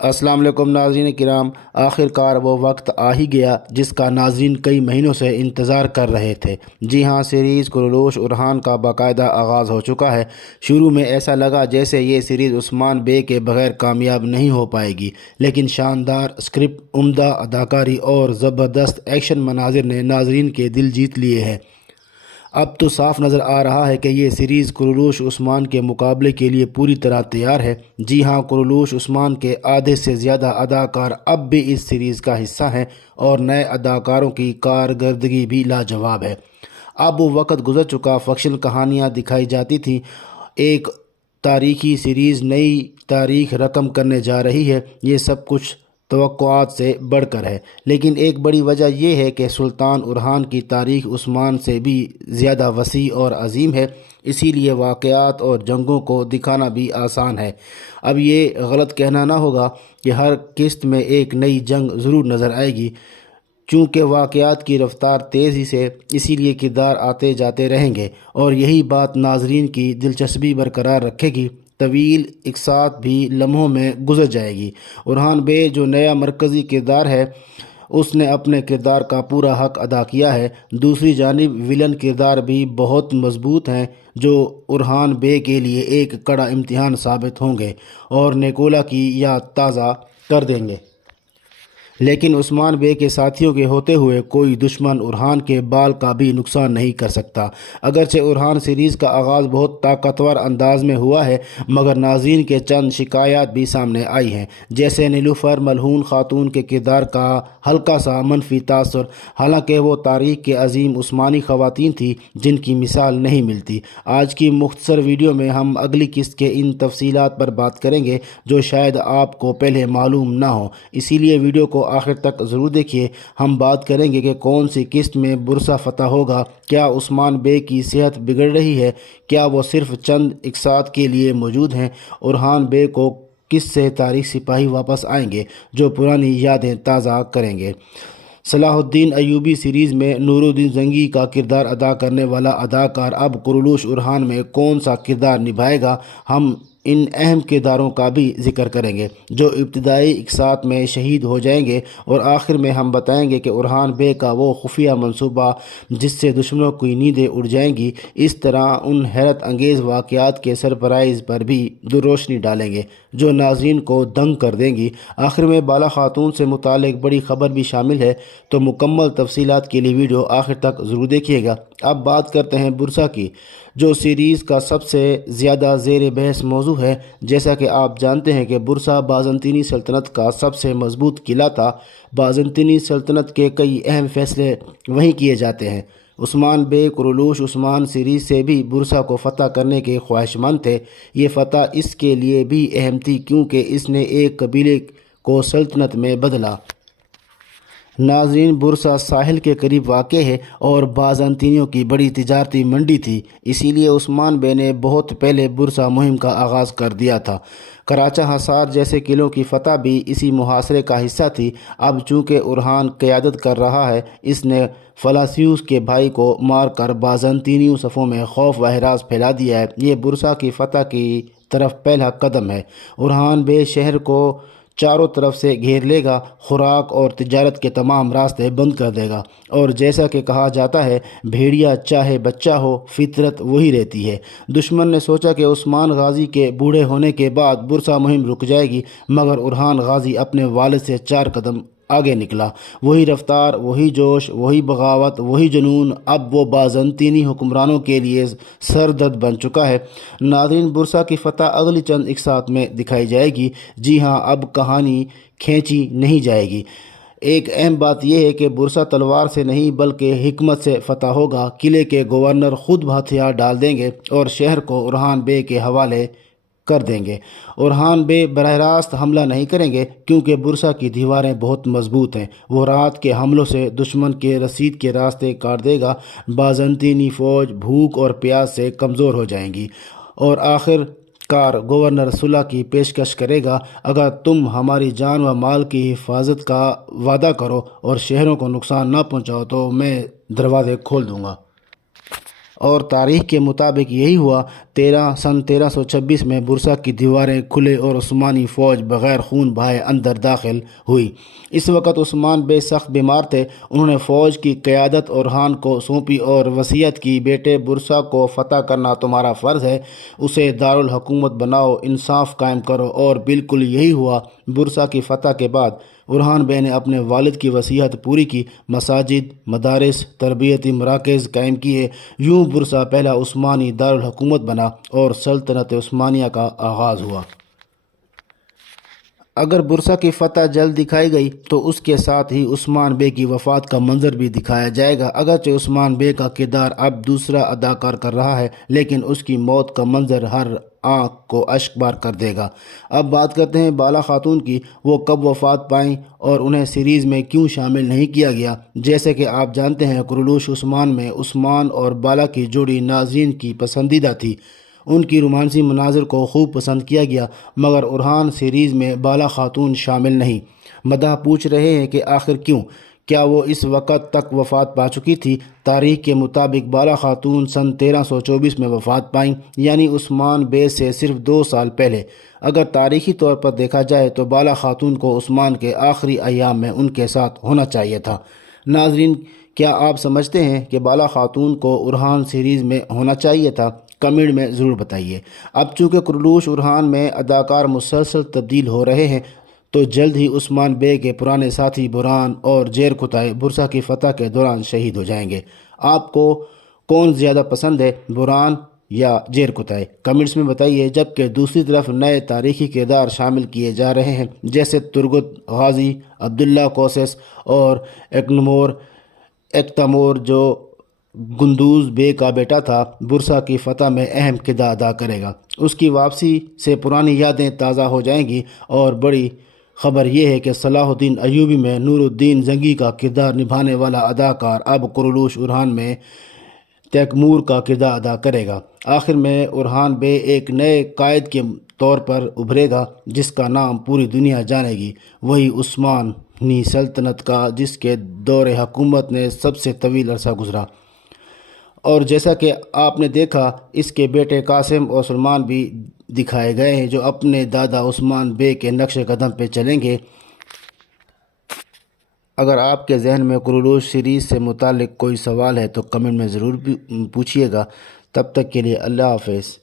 السلام علیکم ناظرین کرام، آخر کار وہ وقت آ ہی گیا جس کا ناظرین کئی مہینوں سے انتظار کر رہے تھے۔ جی ہاں، سیریز قرولوش ارحان کا باقاعدہ آغاز ہو چکا ہے۔ شروع میں ایسا لگا جیسے یہ سیریز عثمان بے کے بغیر کامیاب نہیں ہو پائے گی، لیکن شاندار اسکرپٹ، عمدہ اداکاری اور زبردست ایکشن مناظر نے ناظرین کے دل جیت لیے ہیں۔ اب تو صاف نظر آ رہا ہے کہ یہ سیریز قرولوش عثمان کے مقابلے کے لیے پوری طرح تیار ہے۔ جی ہاں، قرولوش عثمان کے آدھے سے زیادہ اداکار اب بھی اس سیریز کا حصہ ہیں اور نئے اداکاروں کی کارکردگی بھی لاجواب ہے۔ اب وہ وقت گزر چکا فکشن کہانیاں دکھائی جاتی تھیں، ایک تاریخی سیریز نئی تاریخ رقم کرنے جا رہی ہے۔ یہ سب کچھ توقعات سے بڑھ کر ہے، لیکن ایک بڑی وجہ یہ ہے کہ سلطان ارحان کی تاریخ عثمان سے بھی زیادہ وسیع اور عظیم ہے، اسی لیے واقعات اور جنگوں کو دکھانا بھی آسان ہے۔ اب یہ غلط کہنا نہ ہوگا کہ ہر قسط میں ایک نئی جنگ ضرور نظر آئے گی، چونکہ واقعات کی رفتار تیزی سے، اسی لیے کردار آتے جاتے رہیں گے اور یہی بات ناظرین کی دلچسپی برقرار رکھے گی۔ طویل اقساط بھی لمحوں میں گزر جائے گی۔ ارحان بے جو نیا مرکزی کردار ہے، اس نے اپنے کردار کا پورا حق ادا کیا ہے۔ دوسری جانب ویلن کردار بھی بہت مضبوط ہیں جو ارحان بے کے لیے ایک کڑا امتحان ثابت ہوں گے اور نیکولا کی یاد تازہ کر دیں گے۔ لیکن عثمان بے کے ساتھیوں کے ہوتے ہوئے کوئی دشمن ارحان کے بال کا بھی نقصان نہیں کر سکتا۔ اگرچہ ارحان سیریز کا آغاز بہت طاقتور انداز میں ہوا ہے، مگر ناظرین کے چند شکایات بھی سامنے آئی ہیں، جیسے نیلوفر ملعون خاتون کے کردار کا ہلکا سا منفی تاثر، حالانکہ وہ تاریخ کے عظیم عثمانی خواتین تھیں جن کی مثال نہیں ملتی۔ آج کی مختصر ویڈیو میں ہم اگلی قسط کے ان تفصیلات پر بات کریں گے جو شاید آپ کو پہلے معلوم نہ ہو، اسی لیے ویڈیو کو آخر تک ضرور دیکھیے۔ ہم بات کریں گے کہ کون سی قسط میں برسا فتح ہوگا، کیا عثمان بے کی صحت بگڑ رہی ہے، کیا وہ صرف چند اقساط کے لیے موجود ہیں، ارحان بے کو کس سے تاریخ سپاہی واپس آئیں گے جو پرانی یادیں تازہ کریں گے۔ صلاح الدین ایوبی سیریز میں نور الدین زنگی کا کردار ادا کرنے والا اداکار اب قرولوش ارحان میں کون سا کردار نبھائے گا۔ ہم ان اہم کرداروں کا بھی ذکر کریں گے جو ابتدائی اقساط میں شہید ہو جائیں گے، اور آخر میں ہم بتائیں گے کہ ارحان بے کا وہ خفیہ منصوبہ جس سے دشمنوں کی نیندیں اڑ جائیں گی۔ اس طرح ان حیرت انگیز واقعات کے سرپرائز پر بھی روشنی ڈالیں گے جو ناظرین کو دنگ کر دیں گی۔ آخر میں بالا خاتون سے متعلق بڑی خبر بھی شامل ہے، تو مکمل تفصیلات کے لیے ویڈیو آخر تک ضرور دیکھیے گا۔ اب بات کرتے ہیں برسا کی، جو سیریز کا سب سے زیادہ زیر بحث موضوع ہے۔ جیسا کہ آپ جانتے ہیں کہ برسا بازنطینی سلطنت کا سب سے مضبوط قلعہ تھا۔ بازنطینی سلطنت کے کئی اہم فیصلے وہیں کیے جاتے ہیں۔ عثمان بے قرولوش عثمان سیریز سے بھی برسا کو فتح کرنے کے خواہشمند تھے۔ یہ فتح اس کے لیے بھی اہم تھی کیونکہ اس نے ایک قبیلے کو سلطنت میں بدلا۔ ناظرین، برسا ساحل کے قریب واقع ہے اور بازنطینیوں کی بڑی تجارتی منڈی تھی، اسی لیے عثمان بے نے بہت پہلے برسا مہم کا آغاز کر دیا تھا۔ کراچا حصار جیسے قلعوں کی فتح بھی اسی محاصرے کا حصہ تھی۔ اب چونکہ ارحان قیادت کر رہا ہے، اس نے فلاسیوس کے بھائی کو مار کر بازنطینی صفوں میں خوف و ہراس پھیلا دیا ہے۔ یہ برسا کی فتح کی طرف پہلا قدم ہے۔ ارحان بے شہر کو چاروں طرف سے گھیر لے گا، خوراک اور تجارت کے تمام راستے بند کر دے گا، اور جیسا کہ کہا جاتا ہے، بھیڑیا چاہے بچہ ہو، فطرت وہی رہتی ہے۔ دشمن نے سوچا کہ عثمان غازی کے بوڑھے ہونے کے بعد برسا مہم رک جائے گی، مگر ارحان غازی اپنے والد سے 4 قدم آگے نکلا۔ وہی رفتار، وہی جوش، وہی بغاوت، وہی جنون اب وہ بازنطینی حکمرانوں کے لیے سردرد بن چکا ہے۔ ناظرین، برسا کی فتح اگلی چند اقساط میں دکھائی جائے گی۔ جی ہاں، اب کہانی کھینچی نہیں جائے گی۔ ایک اہم بات یہ ہے کہ برسا تلوار سے نہیں بلکہ حکمت سے فتح ہوگا۔ قلعے کے گورنر خود ہتھیار ڈال دیں گے اور شہر کو ارحان بے کے حوالے کر دیں گے۔ ارحان بے براہ راست حملہ نہیں کریں گے کیونکہ برسا کی دیواریں بہت مضبوط ہیں۔ وہ رات کے حملوں سے دشمن کے رسید کے راستے کاٹ دے گا۔ بازنطینی فوج بھوک اور پیاس سے کمزور ہو جائیں گی اور آخر کار گورنر صلح کی پیشکش کرے گا۔ اگر تم ہماری جان و مال کی حفاظت کا وعدہ کرو اور شہروں کو نقصان نہ پہنچاؤ تو میں دروازے کھول دوں گا۔ اور تاریخ کے مطابق یہی ہوا۔ سن 1326 میں برسا کی دیواریں کھلے اور عثمانی فوج بغیر خون بہائے اندر داخل ہوئی۔ اس وقت عثمان بے سخت بیمار تھے۔ انہوں نے فوج کی قیادت اورحان کو سونپی اور وصیت کی، بیٹے برسا کو فتح کرنا تمہارا فرض ہے، اسے دارالحکومت بناؤ، انصاف قائم کرو۔ اور بالکل یہی ہوا۔ برسا کی فتح کے بعد اورحان بے نے اپنے والد کی وصیت پوری کی، مساجد، مدارس، تربیتی مراکز قائم کیے۔ یوں برسا پہلا عثمانی دارالحکومت بنا اور سلطنت عثمانیہ کا آغاز ہوا۔ اگر برسا کی فتح جلد دکھائی گئی تو اس کے ساتھ ہی عثمان بے کی وفات کا منظر بھی دکھایا جائے گا۔ اگرچہ عثمان بے کا کردار اب دوسرا اداکار کر رہا ہے، لیکن اس کی موت کا منظر ہر آنکھ کو اشک بار کر دے گا۔ اب بات کرتے ہیں بالا خاتون کی۔ وہ کب وفات پائیں اور انہیں سیریز میں کیوں شامل نہیں کیا گیا؟ جیسے کہ آپ جانتے ہیں، قرولوش عثمان میں عثمان اور بالا کی جوڑی ناظرین کی پسندیدہ تھی۔ ان کی رومانسی مناظر کو خوب پسند کیا گیا، مگر اورحان سیریز میں بالا خاتون شامل نہیں۔ مداح پوچھ رہے ہیں کہ آخر کیوں؟ کیا وہ اس وقت تک وفات پا چکی تھی؟ تاریخ کے مطابق بالا خاتون سن 1324 میں وفات پائیں، یعنی عثمان بے سے صرف 2 سال پہلے۔ اگر تاریخی طور پر دیکھا جائے تو بالا خاتون کو عثمان کے آخری ایام میں ان کے ساتھ ہونا چاہیے تھا۔ ناظرین، کیا آپ سمجھتے ہیں کہ بالا خاتون کو اورحان سیریز میں ہونا چاہیے تھا؟ کمنٹ میں ضرور بتائیے۔ اب چونکہ قرولوش اورحان میں اداکار مسلسل تبدیل ہو رہے ہیں، تو جلد ہی عثمان بے کے پرانے ساتھی بوران اور زیر کتائے برسا کی فتح کے دوران شہید ہو جائیں گے۔ آپ کو کون زیادہ پسند ہے، بوران یا زیر کتائے؟ کمنٹس میں بتائیے۔ جبکہ دوسری طرف نئے تاریخی کردار شامل کیے جا رہے ہیں، جیسے ترگت غازی، عبداللہ کوسس اور ایکتامور جو گندوز بے کا بیٹا تھا، برسا کی فتح میں اہم کردار ادا کرے گا۔ اس کی واپسی سے پرانی یادیں تازہ ہو جائیں گی، اور بڑی خبر یہ ہے کہ صلاح الدین ایوبی میں نور الدین زنگی کا کردار نبھانے والا اداکار اب قرولوش اورحان میں تیمور کا کردار ادا کرے گا۔ آخر میں اورحان بے ایک نئے قائد کے طور پر ابھرے گا، جس کا نام پوری دنیا جانے گی، وہی عثمانی سلطنت کا، جس کے دور حکومت نے سب سے طویل عرصہ گزرا۔ اور جیسا کہ آپ نے دیکھا، اس کے بیٹے قاسم اور سلمان بھی دکھائے گئے ہیں، جو اپنے دادا عثمان بے کے نقش قدم پہ چلیں گے۔ اگر آپ کے ذہن میں قرولوش سیریز سے متعلق کوئی سوال ہے تو کمنٹ میں ضرور پوچھیے گا۔ تب تک کے لیے اللہ حافظ۔